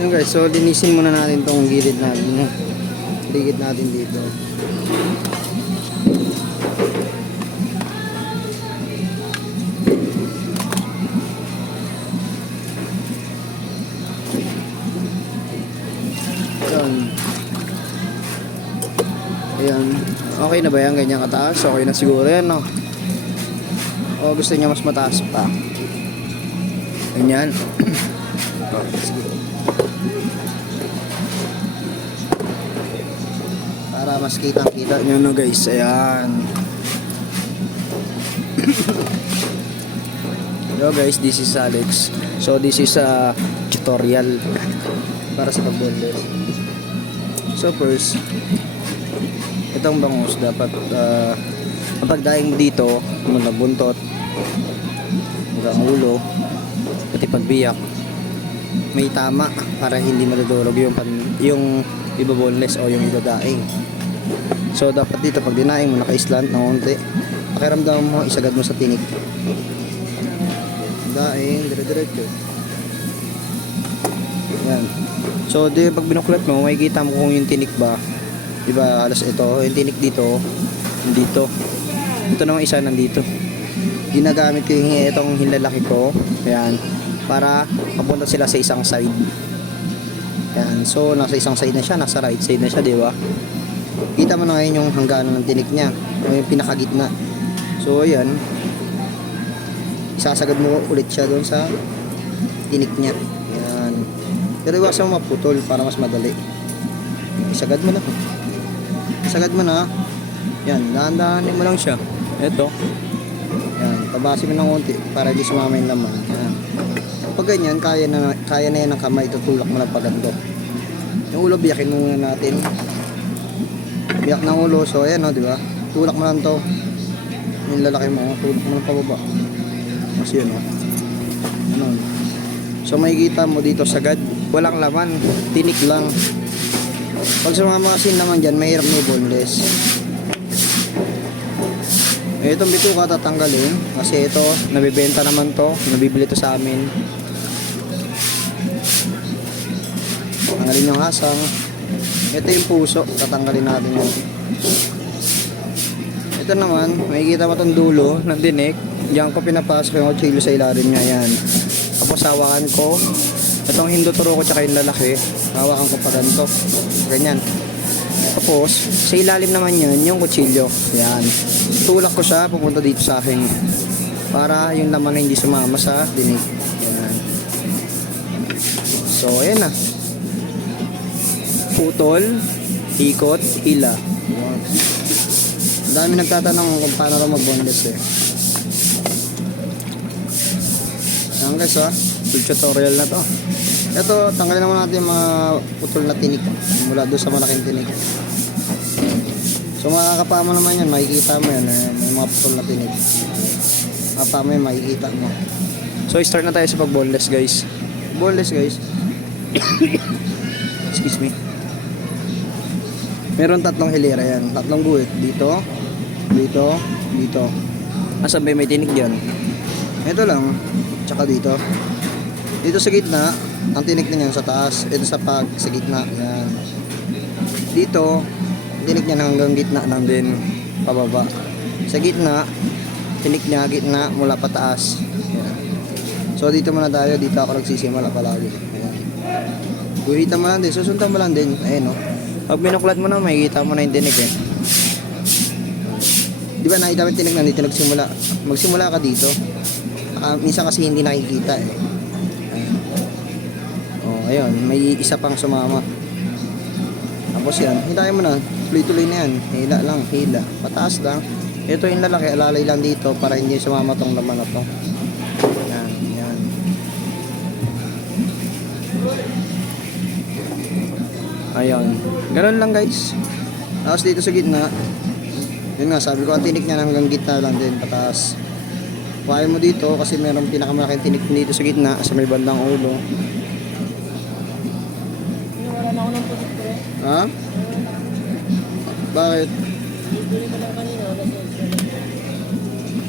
Ayun guys, so linisin muna natin tong gilid natin, no? Ligid natin dito. Ayan. Ayan. Okay na ba yan? Ganyan kataas? Okay na siguro yan, no? O gusto niya mas mataas pa? Ganyan. Oh, sige. Para mas kitang-kita nyo, no guys. Ayan. Hello guys, this is Alex. So this is a tutorial para sa pag-boneless. So first, itong bangus dapat kapag daing dito, mula buntot hanggang ulo, pati pagbiyak, may tama para hindi madudurog yung iba-boneless o yung idadaing. So dapat dito pag dinaing mo naka-slant ng konti, pakiramdam mo, isagad mo sa tinik. Daing, dire-diretso. Yan. So di pag binuklat mo, makikita mo kung yung tinik ba. Diba alas ito, yung tinik dito, dito. Ito naman isa nandito. Ginagamit ko yung itong hilalaki ko. Ayan. Para mapunta sila sa isang side. Ayan. So nasa isang side na siya, nasa right side na siya, di ba? Kita mo na ngayon yung hangganan ng tinik niya, yung pinakagitna. So ayan, isasagad mo ulit siya doon sa tinik niya. Ayan. Pero iwasan mo maputol para mas madali. Isagad mo na. Isagad mo na. Yan, dahan-dahanin mo lang siya. Ito. Yan, tabasin mo ng konti para di sumama yung laman. Yan. Pag ganyan, kaya na yan ng kamay, tutulak mo lang pagando. Yung ulo, biyakin muna natin. Biyak ng ulo, so ayan o, di ba? Tulak mo lang to. Yung lalaki mo, tulak mo lang pababa. Kasi yun o. Ano. So makikita mo dito sagad, walang laman, tinik lang. Pag sumama kasi naman dyan, mahirap may boneless. Itong bituka tatanggalin kasi ito nabibenta naman to, nabibili to sa amin. Tanggalin yung hasang. Ito yung puso, tatanggalin natin yan. Ito naman, makikita mo itong dulo ng dinik. Diyan ko pinapasok yung kutsilyo sa ilalim niya. Yan. Tapos hawakan ko itong hinduturo ko tsaka yung lalaki, hawakan ko pa ganito, ganyan. Tapos sa ilalim naman yun yung kutsilyo. Yan. Tulak ko siya pupunta dito sa akin para yung laman na hindi sumama sa dinig. Yan. So ayan na. Putol, ikot, hila. Yan. Ang dami nagtatanong kung paano rin mag-boneless eh. Yan guys ha, full tutorial na to. Ito, tanggalin naman natin yung mga putol na tinik mula doon sa malaking tinik. So makakapa mo naman yan, makikita mo yan, may mga putol na tinik. Kapa mo yan, makikita mo. So start na tayo sa pag-boneless guys. Boneless guys. Excuse me. Meron tatlong hilera yan, tatlong guhit. Dito, dito, dito. Asan ba may tinik dyan? Ito lang, tsaka dito. Dito sa gitna, ang tinik na yan sa taas. Ito sa sa gitna, yan. Dito, tinik niya hanggang gitna lang din, pababa. Sa gitna, tinik niya, gitna, mula pataas. Yan. So dito muna tayo, dito ako nagsisimula palagi. Ayan. Guhitan mo lang din, susundan mo lang din. Ayan o. Pag binuklat mo na, makikita mo na yung tinik eh. Di ba nakita mo yung tinik na dito nagsimula? Magsimula ka dito. Minsan kasi hindi nakikita eh. Ayun, may isa pang sumama. Tapos yan, hilahin mo na, tuloy-tuloy na yan. Hila lang, hila. Pataas lang. Ito yung lalaki, alalay lang dito para hindi sumama tong laman na to. Yan, yan. Ayun. Ganun lang guys. Tapos dito sa gitna, yun nga, sabi ko, ang tinik niya hanggang gitna lang din, pataas. Kuhain mo dito kasi merong pinakamalaking tinik dito sa gitna, sa may bandang ulo. Ha? Bakit? Bibili ko lang kanina kasi